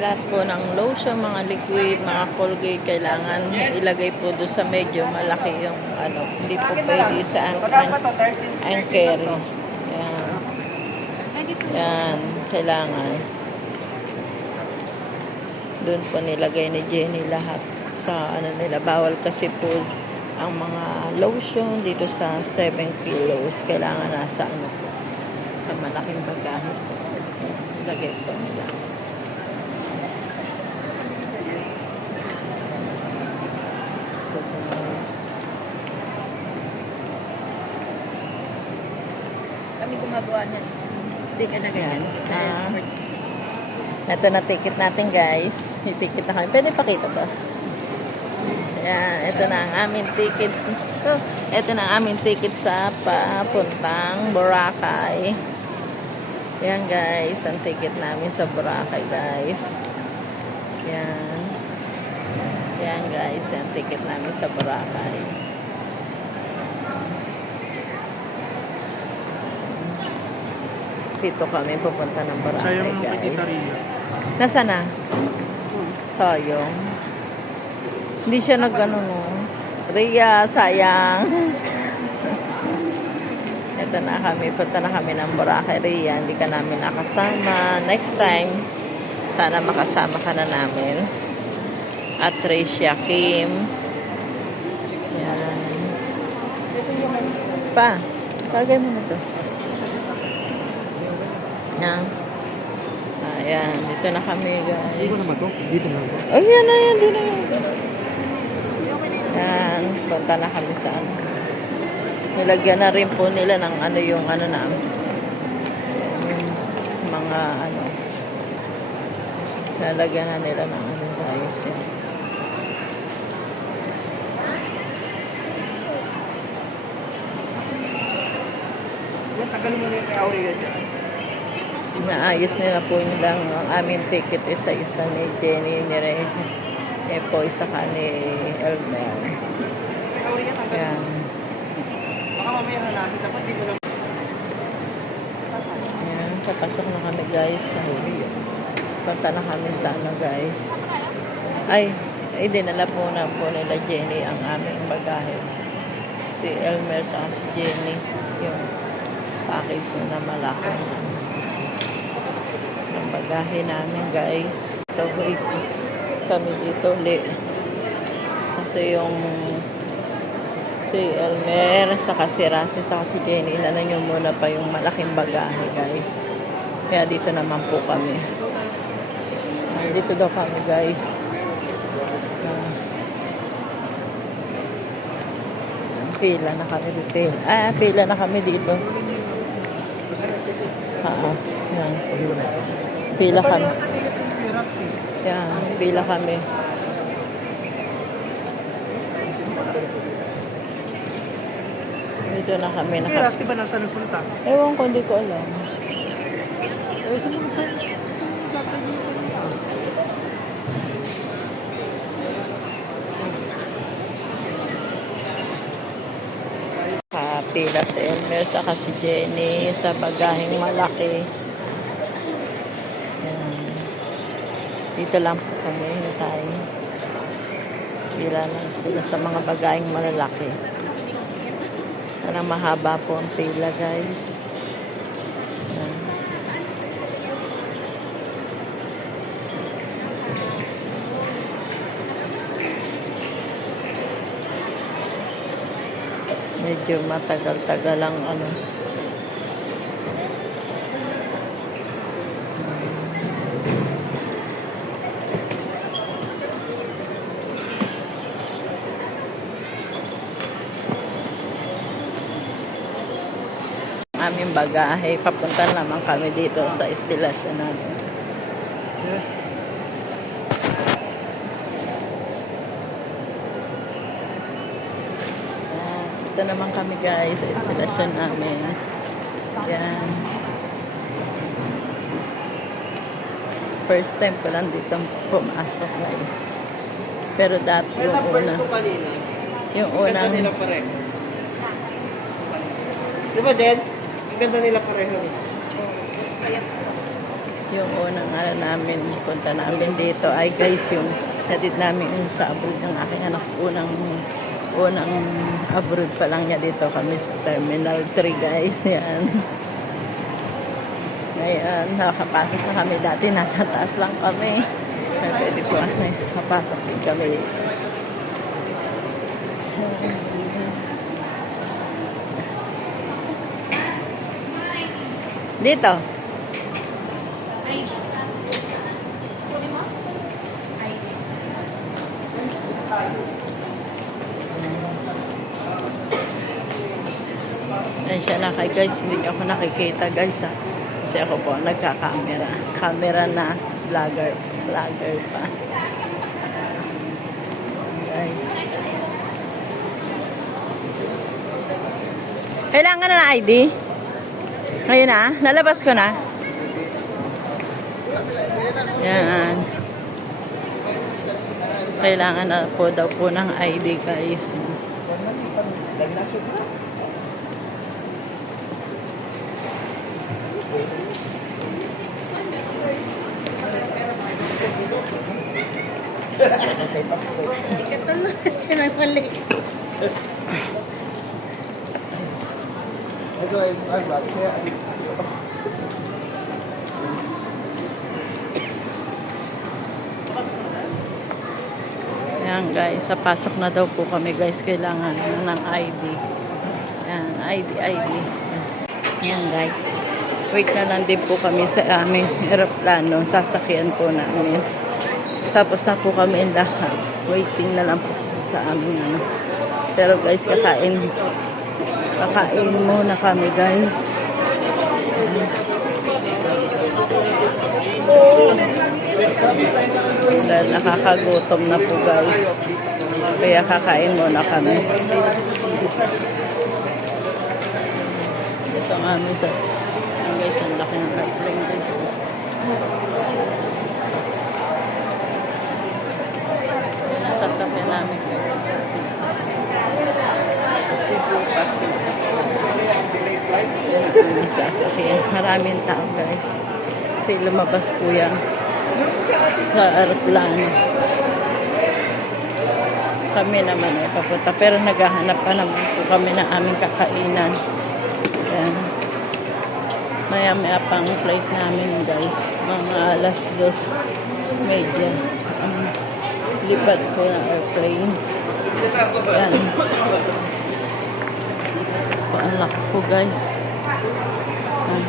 Lahat po ng lotion, mga liquid, mga Colgate, kailangan ilagay po doon sa medyo malaki yung ano. Hindi po pwede sa anchor. Yan. Yan. Kailangan. Doon po nilagay ni Jenny lahat sa ano nila. Bawal kasi po ang mga lotion dito sa 7 kilos. Kailangan nasa ano po. Sa malaking bagahe po. Ilagay po nila. Kami gumagawa niyan. Sticker na ganyan. Ito na ticket natin, guys. May ticket na kami. Pwede pakita ba? Ayan, ito na ang aming ticket. Ito na ang aming ticket sa papuntang Boracay. Ayan, guys. Ang ticket namin sa Boracay, guys. Ayan. Ayan, guys. Ang ticket namin sa Boracay. Dito kami pupunta ng Boracay, guys. Nasaan na? Sayang. Hindi siya nag-ano, no? Rhea, sayang. Ito na kami. Punta na kami ng Boracay, Rhea. Hindi ka namin nakasama. Next time, sana makasama ka na namin. At Tricia, Kim. Yan. Pa, kagay mo na to. Yan. Ayan, dito na kami, guys. Dito naman to? Dito naman to? Ayan na yan, dito na yan. Yan, punta na kami sa ano. Nilagyan na rin po nila ng ano yung ano na mga ano. Nilagyan na nila ng ano, guys. Yan. Tagalin mo na yung kay Aurea dyan. Naayos nila po nilang ang aming ticket isa-isa ni Jenny, ni Rey, po isa ka ni Elmer. Yan. Baka mamaya na namin. Dapat dito lang. Yan, papasok na kami, guys. Punta na kami sa ano, guys. Ay, dinala po na po nila Jenny ang aming bagahe. Si Elmer sa si Jenny. Yung package na malaki. Ang bagahe namin, guys. So, wait kami dito ulit. Kasi yung si Elmer, saka si Rasi, saka si Jenny, inanan nyo muna pa yung malaking bagahe, guys. Kaya dito naman po kami. Dito daw kami, guys. Pila na kami dito. Pila na kami dito. Yan. Pila kami. Yan, pila kami. Dito na kami. Kaya Rusty ba nasa nagpunta? Ewan ko, hindi ko alam. Pila si Elmer saka si Jenny sa bagaheng malaki. Yan. Dito lang po kami hintay. Pila lang sila sa mga bagaheng malalaki. Parang mahaba po ang pila, guys. Yan. Medyo matagal-tagal lang ano. Aming bagahe, papunta naman kami dito sa estilasyon natin. Yes. Dito naman kami, guys, sa estilasyon namin. Yan. First time ko lang dito pumasok, guys. Pero dati yung una. Yung unang. Nila pareho. Di ba, Dad? Ang ganda nila pareho. Kaya po. Yung unang namin, punta namin dito ay guys, yung hatid namin yung sa abroad ng aking anak. Unang abroad pa lang niya dito kami sa Terminal 3 guys. Yan. Ngayon, nakapasok na kami. Dati nasa taas lang kami. Pwede po, nakapasok din kami. Dito. Yan siya na kay guys. Hindi ako nakikita guys ha. Kasi ako po nagka-camera. Camera na vlogger. Vlogger pa. Okay. Kailangan na ng ID? Ngayon na? Lalabas ko na? Yan. Kailangan na po daw po ng ID guys. Ikatulad siya na mali. Ito ay vlog. Yan guys, sa pasok na daw po kami guys. Kailangan na ng ID. Yan, ID. Yan guys. Wait na lang din po kami sa aming aeroplano. Sasakyan po namin. Tapos na po kami lahat. Waiting na lang po sa aming ano. Pero guys, kakain muna kami guys. Dahil nakakagutom na po guys. Kaya kakain muna kami. Ito nga sa guys, ang laki ng airplane guys. Yan ang sasakyan namin guys. Cebu Pacific. Yan ang sasakyan. Maraming tao guys. Kasi lumabas po yan sa aeroplano. Kami naman ay papunta. Pero naghahanap pa naman po kami ng aming kakainan. Yan. Maya-maya pang flight namin guys. Mga alas 2:30. Lipat po ng airplane. Yan. Paalak po guys. Yan.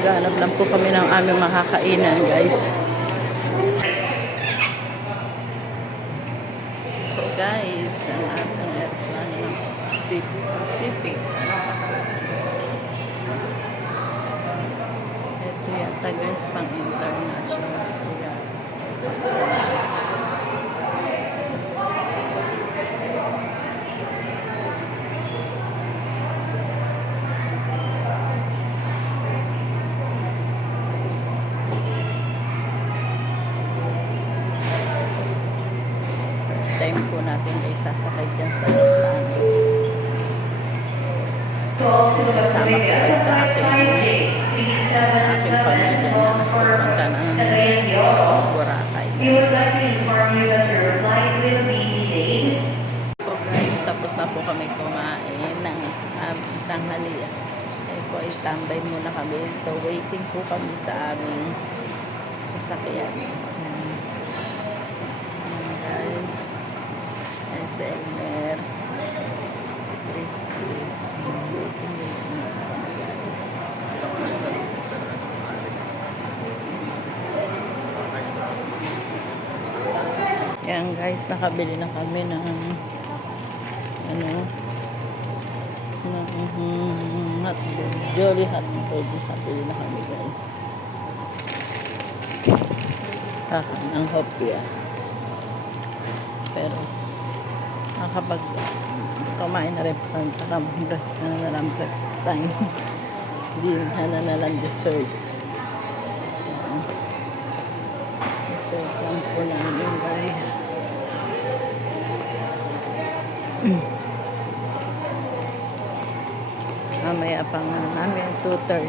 Maghanap lang po kami ng aming makakainan guys. So guys, ang ating airplane ng Cebu Pacific. Ito yata guys, pang international. Time po natin ay sasakay dyan sa aeroplano. Kasama ko sa aking pamilya na pupunta na ng Boracay. So guys, tapos na po kami kumain ng tanghalian. Ay po, itambay muna kami. So, waiting po kami sa aming sasakyan. Guys. Si Elmer, si Christy, waiting na kami guys. Yan guys, nakabili na kami ng hotdog, Jolly hotdog. Nakabili na kami guys. Ng hopya. Pero kapag kumain na rin parang break na lang break time. Hindi na lang dessert. Dessert lang po namin guys. abangan namin 2:30.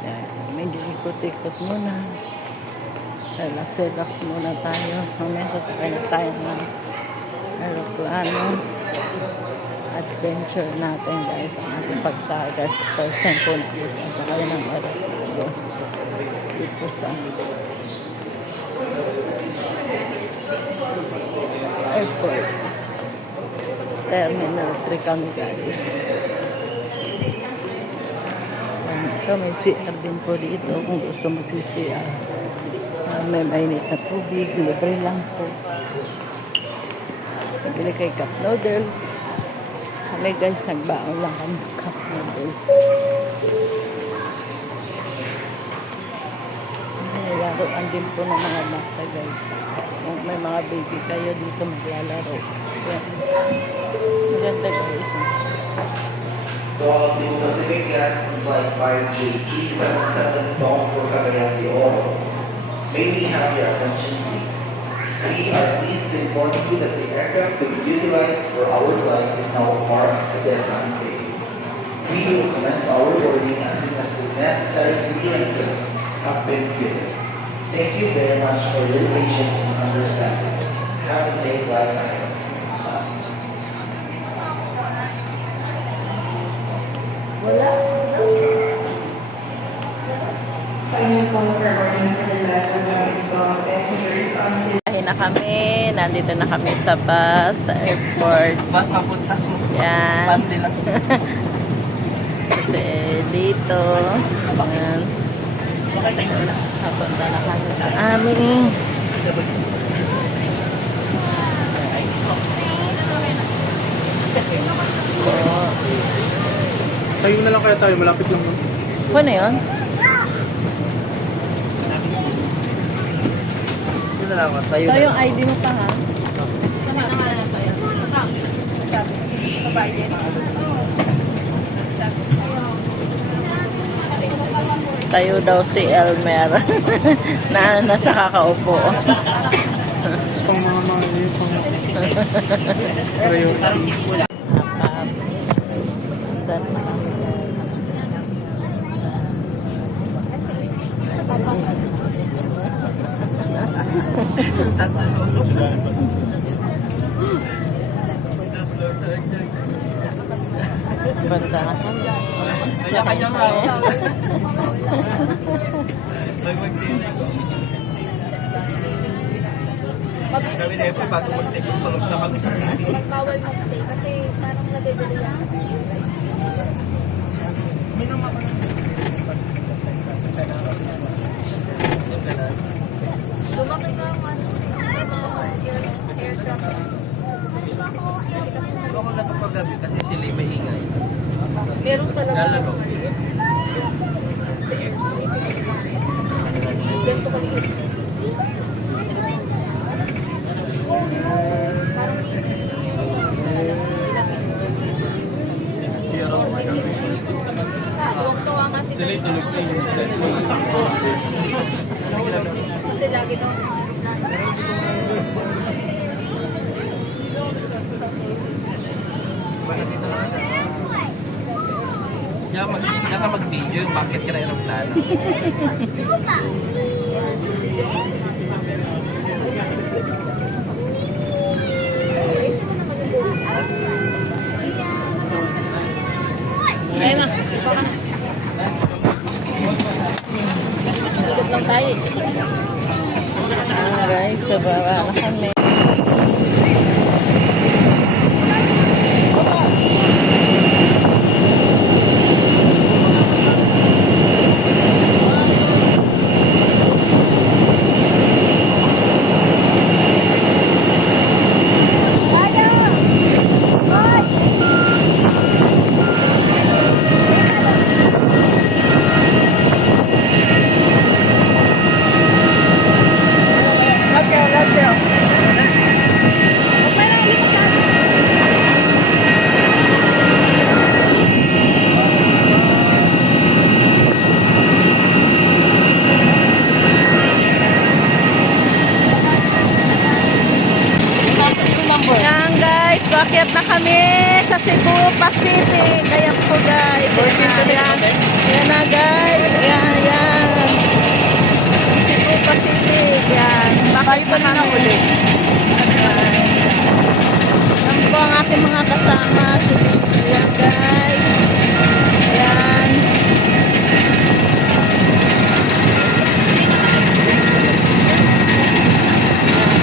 Yan, medyo ikot-ikot muna. Relax muna tayo. Mamaya sasakay na tayo ng aeroplano. Adventure natin guys ang ating pagsakay. Kasi first time po natin sasakay ng aeroplano. Dito sa airport. Terminal 3 kami guys. Ito may CR din po dito kung gusto mag-CR. May mainit na tubig, libre lang po. Nabili kay cup noodles. Kami guys, nagbaon lang kami cup noodles. May laruan din po ng mga bata guys. Kung may mga baby kayo dito maglalaro. Yan. Maganda guys. Call Cebu Pacific Gas Flight 5J377 bound for Cagayan de Oro. May we have your attention please? We are pleased to inform you that the aircraft to be utilized for our flight is now parked at the design bay. We will commence our boarding as soon as the necessary clearances have been given. Thank you very much for your patience and understanding. Have a safe flight time. Final call for boarding for the last is bound passengers on Dahil na kami, nandito na kami sa bus, sa airport. Bus papunta. Yan. Pandi lang. Kasi dito, yan. Papunta na kami sa amin. Tayo na lang kaya tayo, malapit lang. No? Ano yun? Yun na lang, tayo Ito na yung ID mo pa ha? Tama na tayo. Sabi, babae din. Tayo daw si Elmer na nasa kakaupo. Tapos pang mga yun pang priority. Sundan na kami. Banda na kami. Kanya-kanya nga. Kami na ito, bago mag-take yung tulog na kami. Bawal mag-stay kasi parang nabibili lang. Lumaki na ang aircraft. Ako na kapag gabi kasi sila may ingay. Meron talaga Lalaro. sa airspace. Ganito kaliit. Parang Zero. tuwang-tuwa nga si Sila tulog na yung set. kasi lagi daw Kaya ka mag-video, bakit ka na aeroplano? ay ma, ikaw ka na. Ikot lang tayo. Guys, sa baba na kami. Yan guys, bakit na kami sa Cebu Pacific. Ayan po guys. Ayan na guys. Ayan. Cebu Pacific. Yan. Bakit pa na kami? Yan po ang aking mga kasama. Ayan guys. Ayan.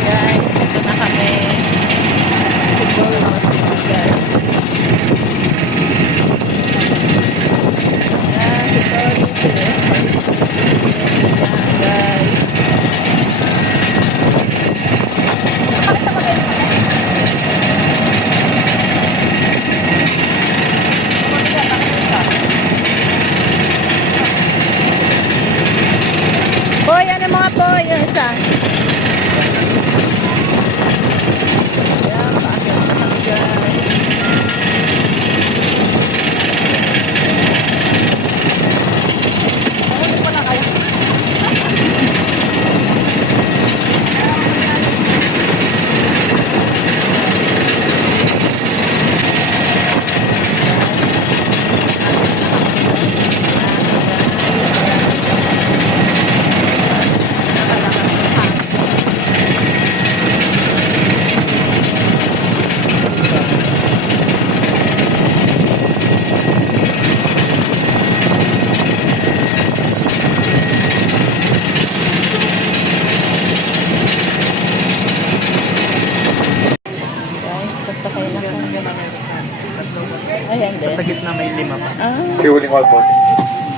Guys, ito na kami. Siguro Pacific guys. Ayan, siguro Ayan guys. Boy, ano mga boy? Yung isa. Ayan, paakit na kami guys. Guys, pasakay na kami. Ayan din. Sa gitna may 5 pa. Ah, Fueling all boat.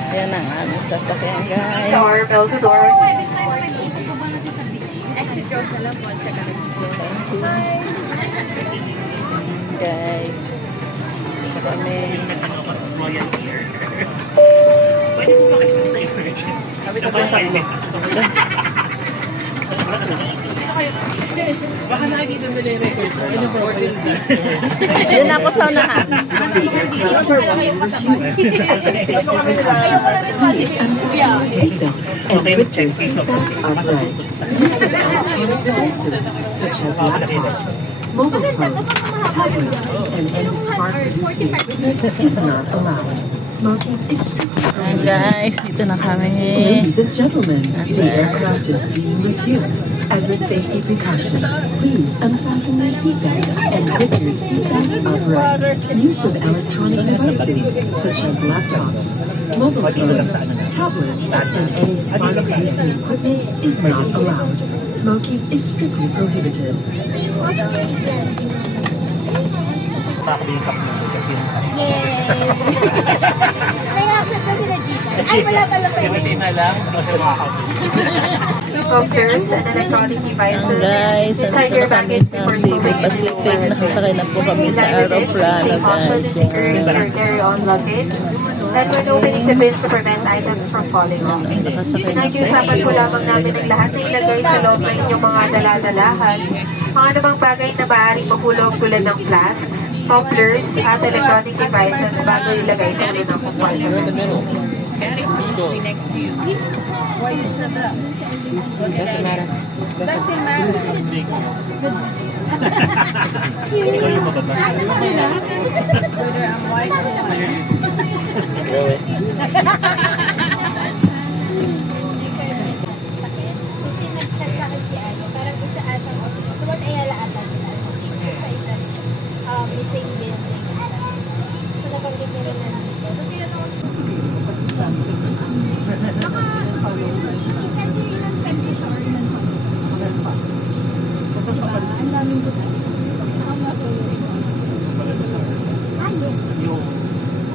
ayan ang aming sasakyan guys. Door, bell to door. Exit rows na lang po. Second exit row. Guys. Kami. Royal Air. Pwede po ba kayo sa emergency? Sabi ko ba tayo? Baka nakikita na nire-record. Ano po? Yun ako sa unahan. Okay, check please. Use of electronic devices such as laptops, mobile phones, tablets, and any smart producing equipment is not allowed. Smoking is strictly Ayan prohibited. guys, dito na kami. Ladies and gentlemen, the aircraft is being refueled. As a safety precaution, please unfasten your seatbelt and grip your seatbelt upright. Use of electronic devices such as laptops, mobile phones, tablets, and any smart producing equipment is not allowed. Smoking is strictly prohibited. Baka yung cup nito kasi yung May access na sila dito. Ay, wala pala pwede. hindi na lang. Kasi makakapit. Smokers and electronic Ayan devices. guys, Inside nandito your na kami baggage sa before Cebu going Pacific. anywhere. Nakasakay na po kami sa aeroplano guys. Securing Yan. your carry-on luggage. And when opening the bins to prevent items from falling off. Nakasakay na po. Nakiusapan po lamang namin ang lahat na ilagay sa loob ng inyong mga daladalahan. Mga namang bagay na maaaring mahulog tulad ng flash, tumblers, at electronic devices bago ilagay sa unang compartment. Ikaw yung mababa. Kasi nag-chat sa akin si Ayo. Parang isa ata ang office. So, what Ayala ata sila. Basta isa missing building. So, nabanggit nila na dito. So, tinatanong sa it's either ilang country siya or ilang ang daming buta. Sama ko yun. Ah, yes. Yung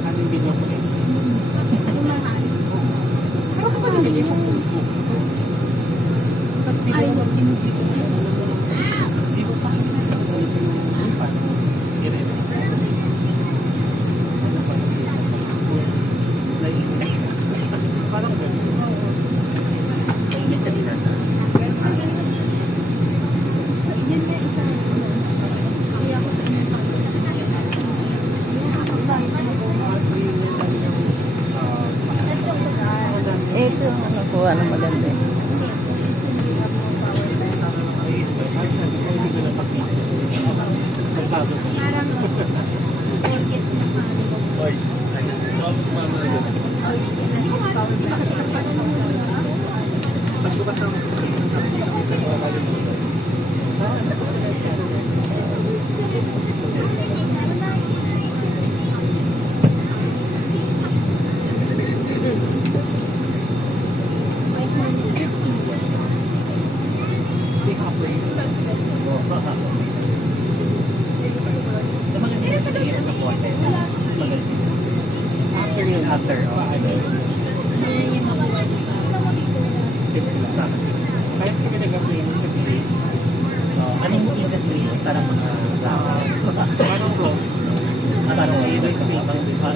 anong video ko eh. Yung mahal. Pero kung ano yung post mo? Tapos Ay, di ko sa akin. Parang ganun. Mainit kasi nasa. yun na isa. Kaya ko sa inyo. Nakakapagbayos na po. Ito, ano po, ano maganda eh. Ay, sabi ko, hindi ko na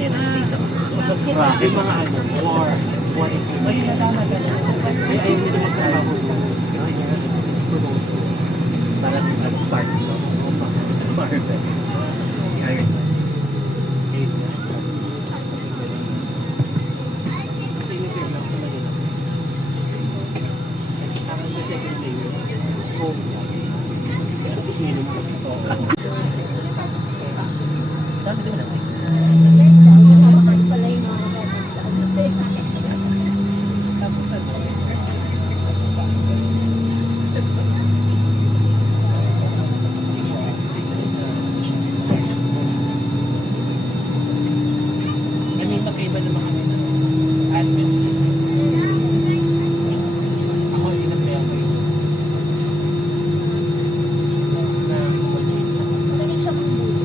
yan, space ako. May mga ano, war and peace. Ay, nadama ka na. Ay, ayaw mo naman sa ako. Kasi nga, promotes mo. Para start mo. Marvel. Si Iron Man. Ayun nga. Kasi yung film lang sa Manila. Tapos sa second layer, home lang. Pero gusto nyo naman ito. Dami din lang. Pala yung mga Tapos ano? Kasi may magkaiba naman kami na adventures sa school. Ako, ingat kaya ko yun. Na maliit na. Magaling siya magbuli.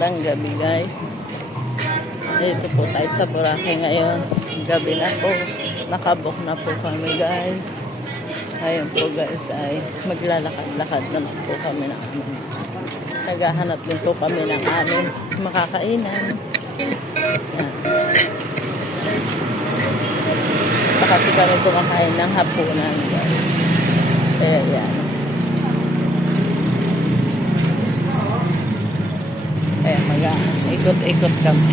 Magandang gabi guys. Dito po tayo sa Boracay ngayon. Gabi na po. Nakabook na po kami guys. Ayun po guys ay maglalakad-lakad naman po kami ng naghahanap din po kami ng aming makakainan. Yan. Kasi kami kumakain ng hapunan guys. Kaya yan. Kaya mag-ikot-ikot kami.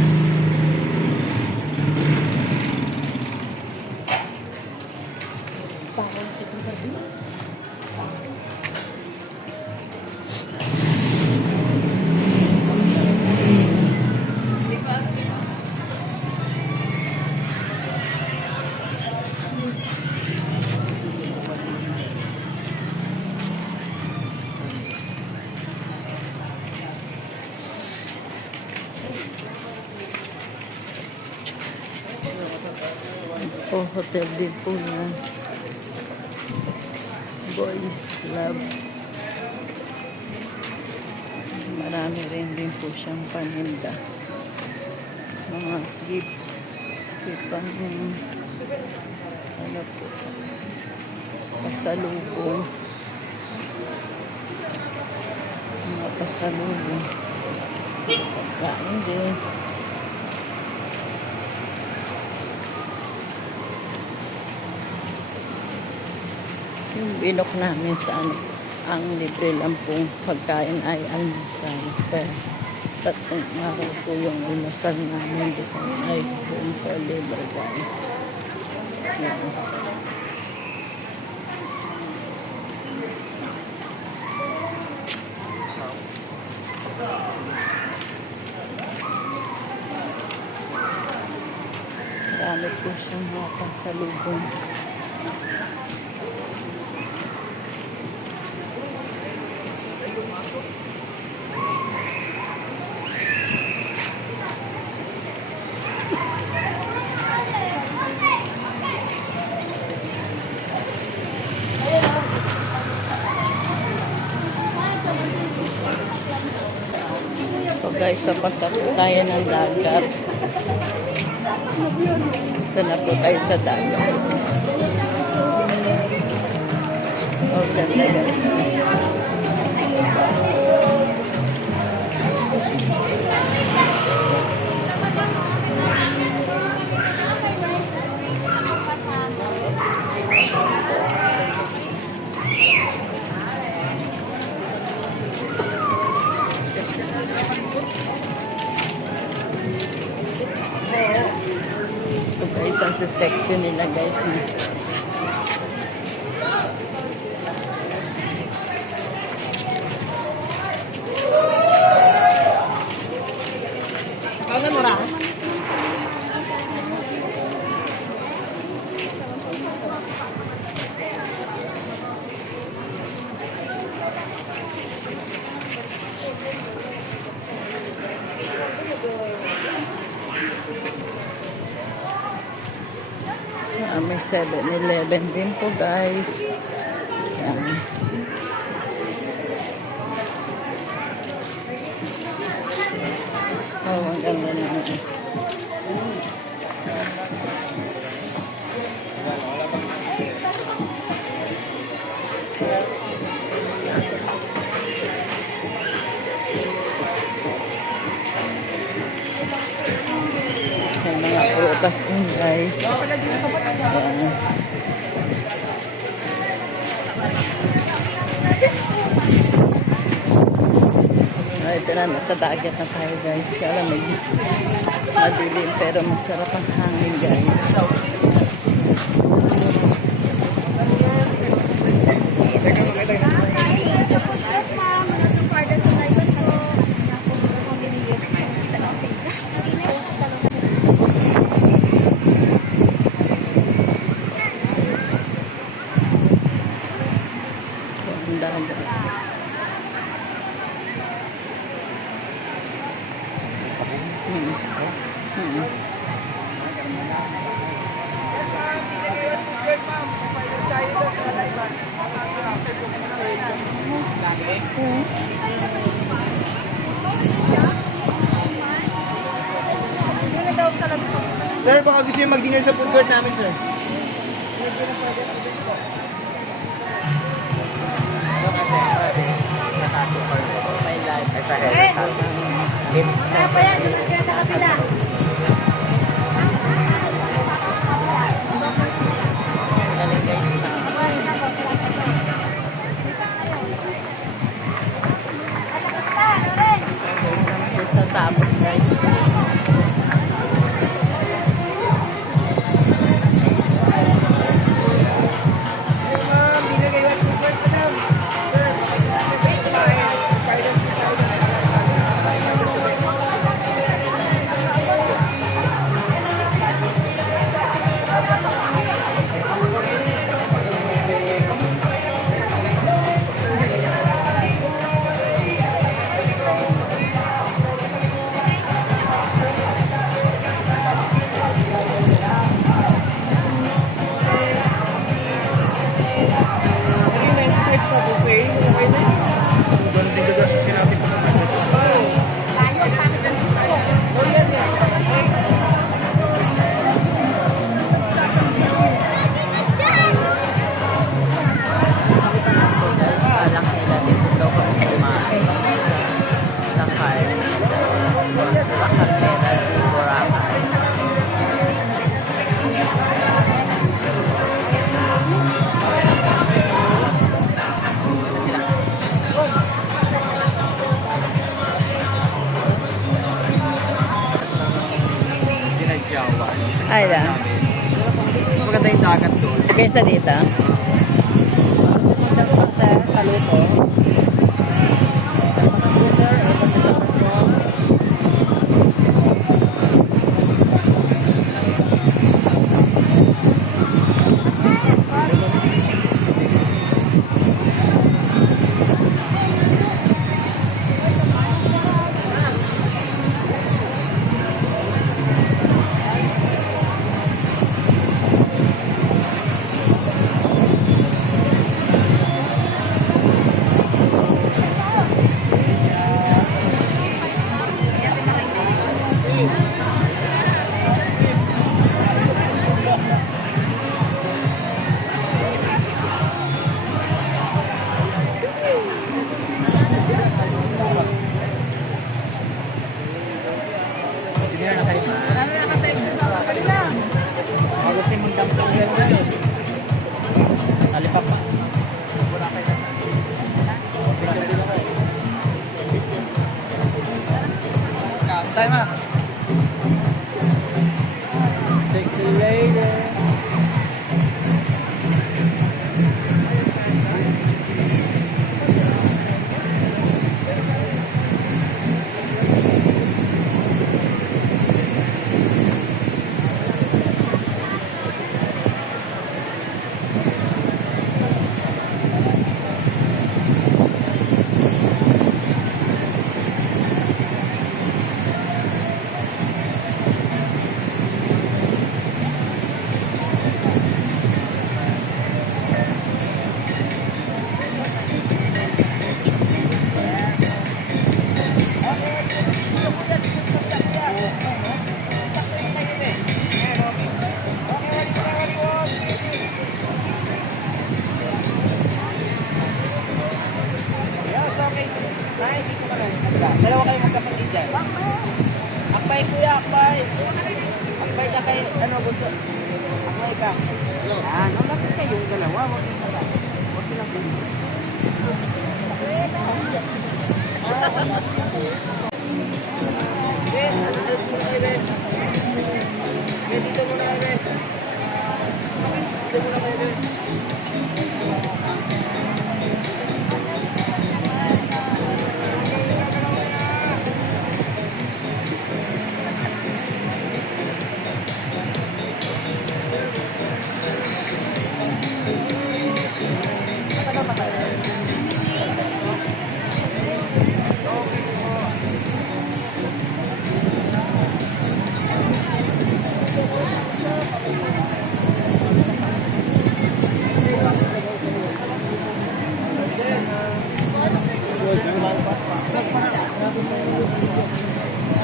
Po, hotel din po yan. Boys Club. Marami rin din po siyang paninda. Mga gift. Pang ano po. Pasalubong. Mga pasalubong. Pagkain din. Yung binok namin sa ano, ang libre lang pong pagkain ay almusal. Kaya tatlong araw po yung almusal namin dito ay home for libre guys. Yan. Dami po siyang mga pasalubong. So guys, tapos na po tayo ng dagat. Ito na po tayo sa dagat. Oh, ganda guys. Ito guys, ang section nila guys. Ano mo ra? May 7-Eleven din po guys. Yan. Oh, ang ganda naman. May mga prutas din guys. Ayan. Ito na, nasa dagat na tayo guys. Kala may madilim pero masarap ang hangin guys. Ang dagat. Sir, baka gusto nyo mag-dinner sa food court namin, sir. May live. Kaya pa yan, dumaan ka sa kapila. Galing guys na. Guys, sa tapos guys. Ay lang. Mas maganda yung dagat doon. Kaysa dito. Kaluto.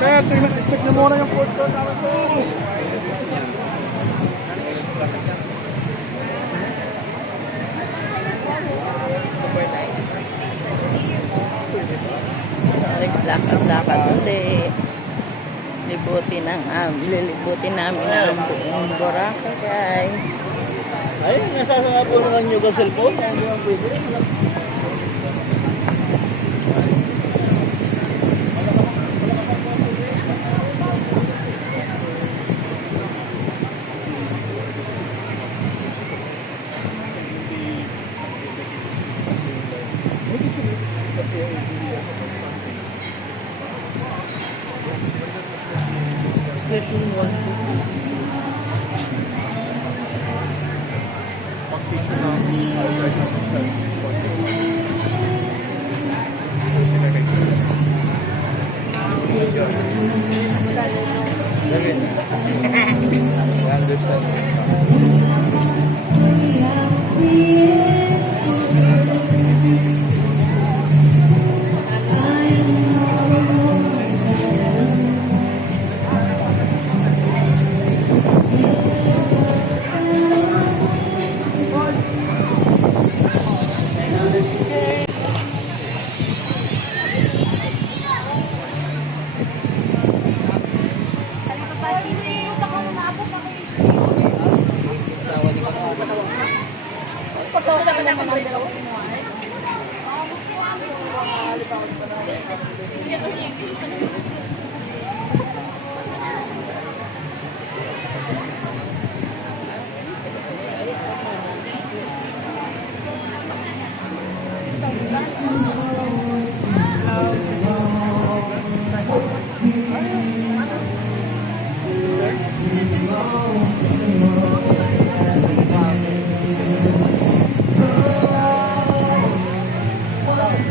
Kaya check na muna yung food ko. Alex, lakad-lakad ulit. Lilibutin namin ang buong Boracay, guys. Ay, nasasama po naman yung cellphone. Hindi naman pwede.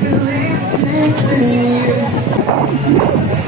Believe in you.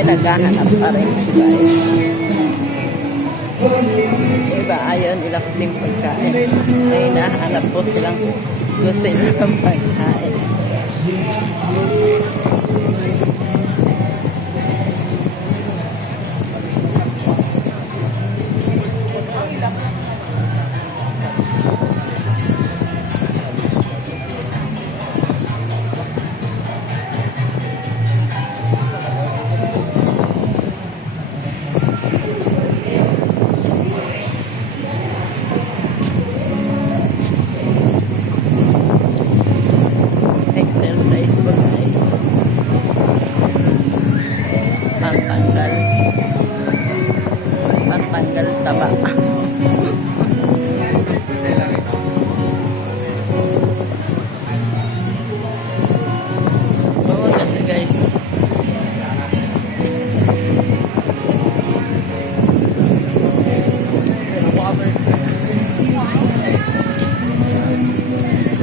marami naghahanap pa rin, guys. Iba, ayaw nila kasing pagkain. May nahanap po silang gusto nilang pagkain. Exercise po, guys. Pantanggal taba. Oo, ganda, guys.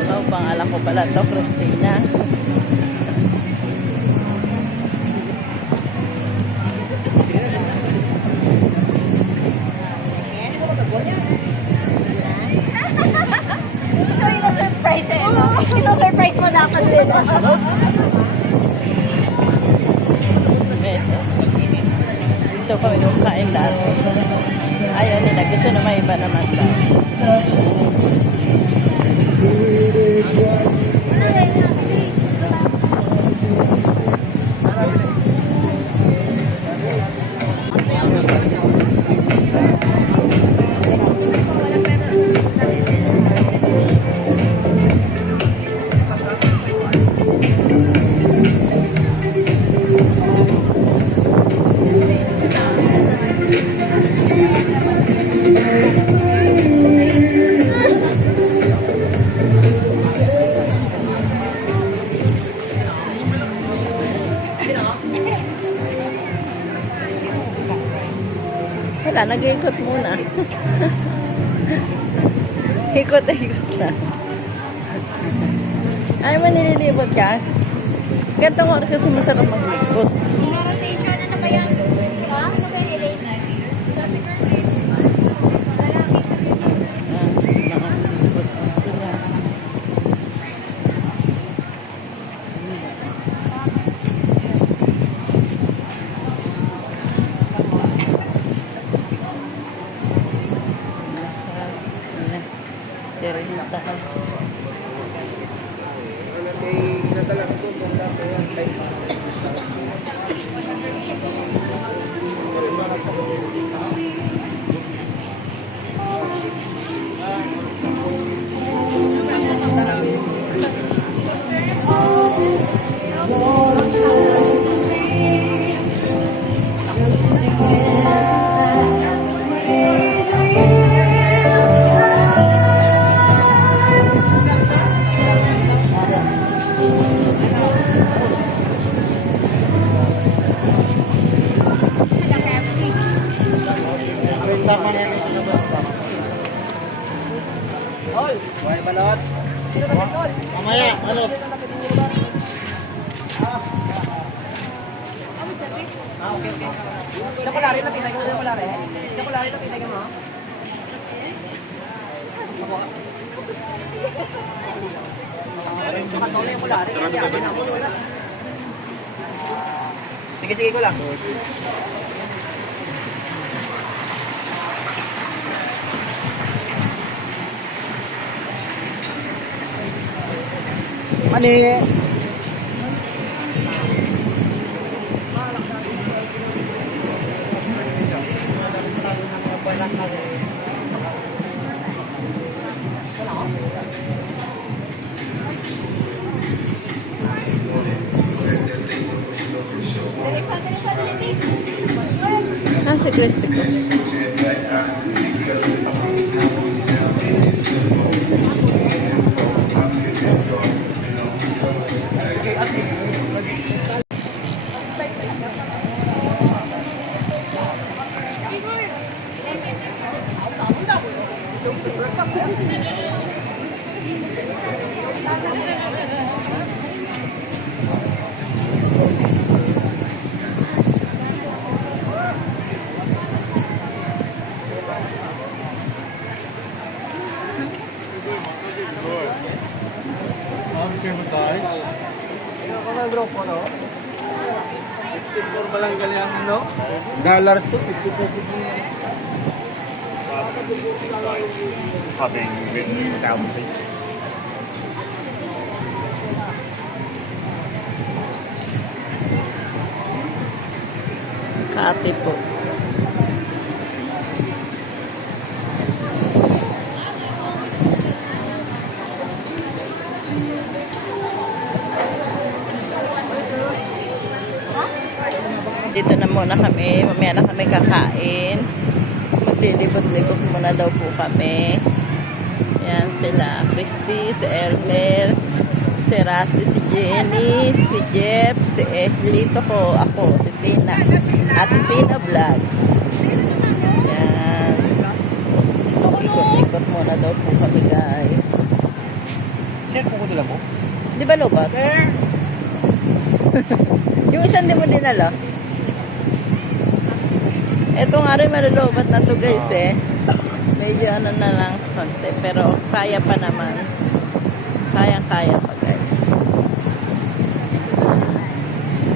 Oh, pangalan ko pala to, Christina. Surprise eh, no? Surprise mo dapat sila. Mesa. Dito kami kumakain dati. Ayaw nila. Gusto na may iba naman daw. Wala, nag-ikot muna. Ikot-ikot na. Ay, manililibot ka? Gantong oras kasi masarap mag-ikot. Rotation, ano ba yan? Ha? Nakasipot na sila. Derintas. Mamaya, ano? Okay. Chocolate na pinay ko, chocolate. Chocolate na pinay ko mo. Sige ko lang. Mali. Si Christy ko. Dollars to 50 pesos. Kati po. Dito na muna kami. Mamaya na kami kakain. Maglilibot-libot muna daw po kami. Yan sila. Christy, si Elmer, si Rusty, si Jenny, si Jeff, si Lito ko, ako, si Tina. Ate Tina Vlogs. Yan. Ikot-ikot muna daw po kami, guys. Share po ko nila mo? Di ba, Lobat? Yung isang di mo dinala. Ito nga rin malulobat na to, guys, eh. Medyo ano na lang konti. Pero kaya pa naman. Kaya-kaya pa, guys.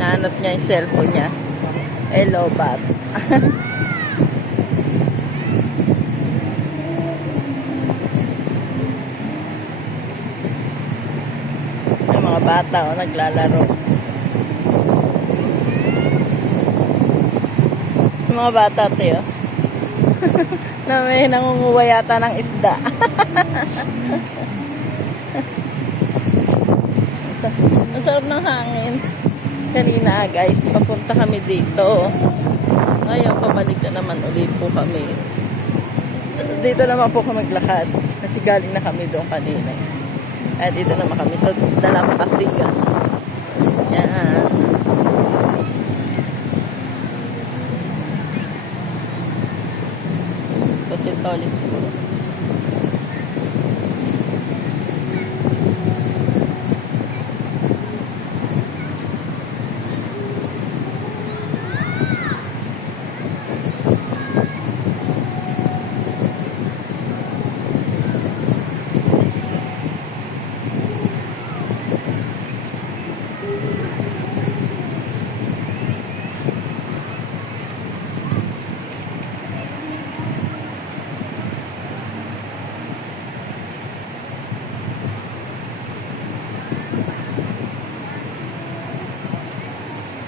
Nahanap niya yung cellphone niya. Eh, lobat. Yung mga bata, oh, naglalaro. Yung mga bata, tayo. Na may nangunguha yata ng isda. Ang sarap ng hangin. Kanina, guys, papunta kami dito. Ngayon, pabalik na naman ulit po kami. Dito naman po kami maglakad. Kasi galing na kami doon kanina. At dito naman kami sa Dalampasigan. Yan. Kasi toilet siguro.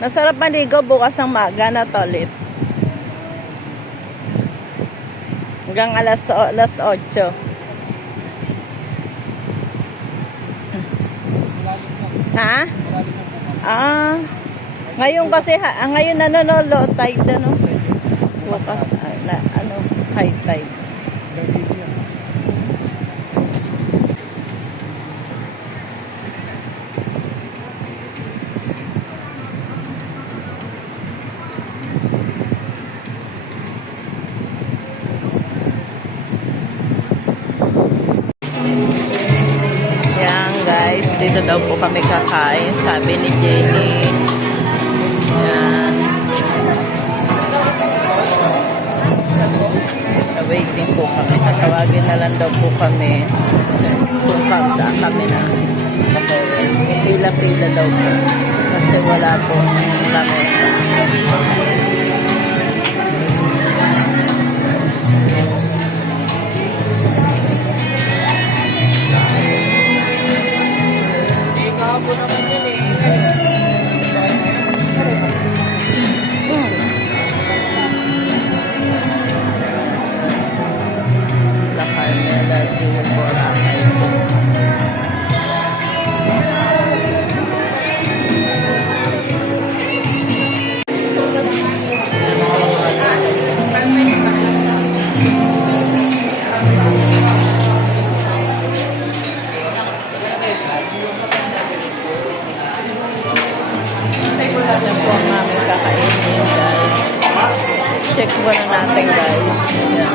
Masarap maligo bukas ng maga na toilet. Hanggang alas 8. Ha? Ah. Ngayon kasi ngayon low tide ano. Bukas high tide. Guys, dito daw po kami kakain, sabi ni Jenny. Yan. Waiting po kami. Tatawagin na lang daw po kami kung saan kami na. Pila-pila daw po. Kasi wala po lamesa. La Carmela de Boracay po. Yan po ang aming kakainin, guys. Check muna natin, guys. Yan.